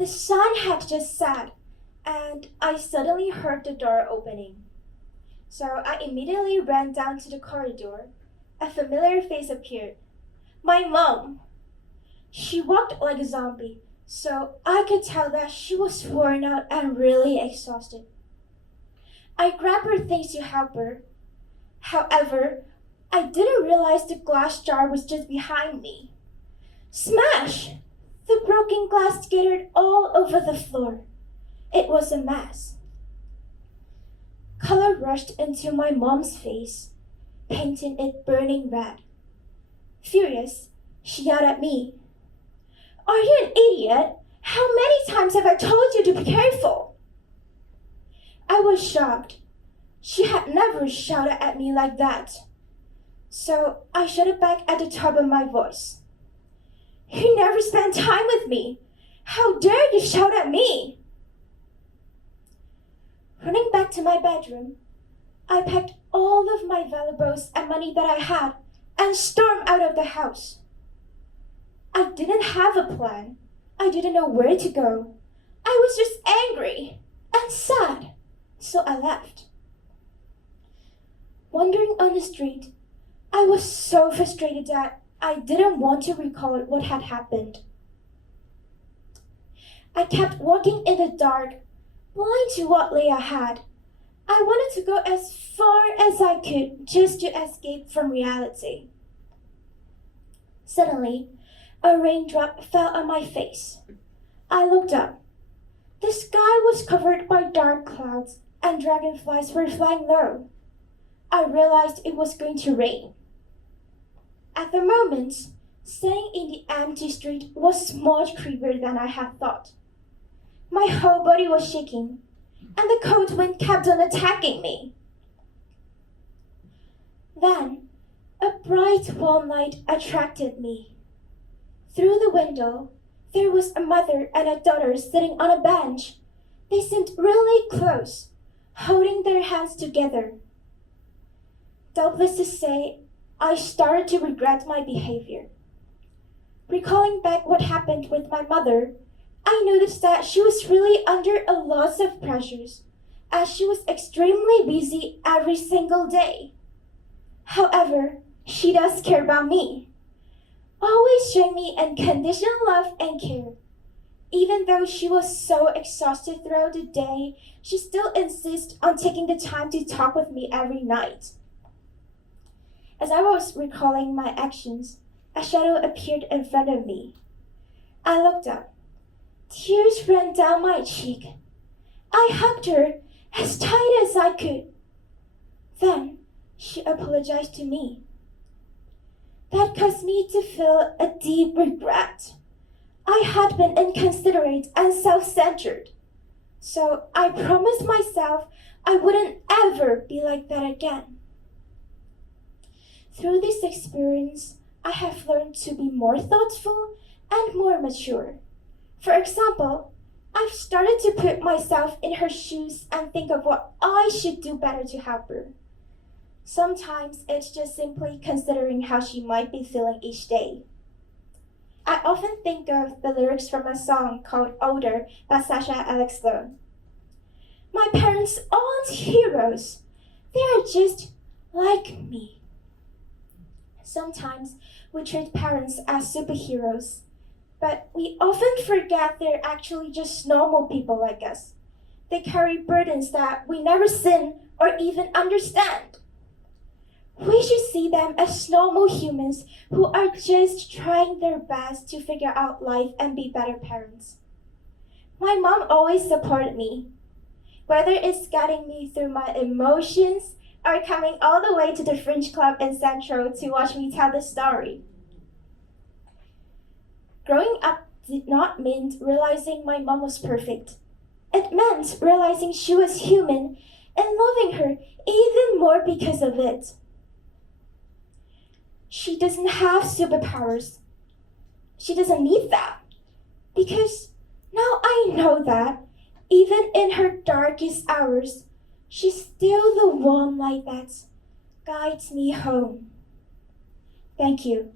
The sun had just set, and I suddenly heard the door opening. So I immediately ran down to the corridor. A familiar face appeared. My mom. She walked like a zombie, so I could tell that she was worn out and really exhausted. I grabbed her things to help her. However, I didn't realize the glass jar was just behind me. Smash! The broken glass scattered all over the floor. It was a mess. Color rushed into my mom's face, painting it burning red. Furious, she yelled at me. Are you an idiot? How many times have I told you to be careful? I was shocked. She had never shouted at me like that. So I shouted back at the top of my voice. You never spent time with me. How dare you shout at me? Running back to my bedroom, I packed all of my valuables and money that I had and stormed out of the house. I didn't have a plan. I didn't know where to go. I was just angry and sad, so I left. Wandering on the street, I was so frustrated that I didn't want to recall what had happened. I kept walking in the dark, blind to what lay ahead. I wanted to go as far as I could just to escape from reality. Suddenly, a raindrop fell on my face. I looked up. The sky was covered by dark clouds and dragonflies were flying low. I realized it was going to rain. At the moment, standing in the empty street was much creepier than I had thought. My whole body was shaking, and the cold wind kept on attacking me. Then, a bright warm light attracted me. Through the window, there was a mother and a daughter sitting on a bench. They seemed really close, holding their hands together. Doubtless to say, I started to regret my behavior. Recalling back what happened with my mother, I noticed that she was really under a lot of pressures, as she was extremely busy every single day. However, she does care about me, always showing me unconditional love and care. Even though she was so exhausted throughout the day, she still insists on taking the time to talk with me every night. As I was recalling my actions, a shadow appeared in front of me. I looked up. Tears ran down my cheek. I hugged her as tight as I could. Then she apologized to me. That caused me to feel a deep regret. I had been inconsiderate and self-centered. So I promised myself I wouldn't ever be like that again. Through this experience, I have learned to be more thoughtful and more mature. For example, I've started to put myself in her shoes and think of what I should do better to help her. Sometimes it's just simply considering how she might be feeling each day. I often think of the lyrics from a song called Older by Sasha Alex Sloan. My parents aren't heroes. They are just like me. Sometimes we treat parents as superheroes, but we often forget they're actually just normal people like us. They carry burdens that we never seen or even understand. We should see them as normal humans who are just trying their best to figure out life and be better parents. My mom always supported me, whether it's guiding me through my emotions or coming all the way to the Fringe Club in Central to watch me tell the story. Growing up did not mean realizing my mom was perfect. It meant realizing she was human and loving her even more because of it. She doesn't have superpowers. She doesn't need that. Because now I know that, even in her darkest hours, she's still the warm light that guides me home. Thank you.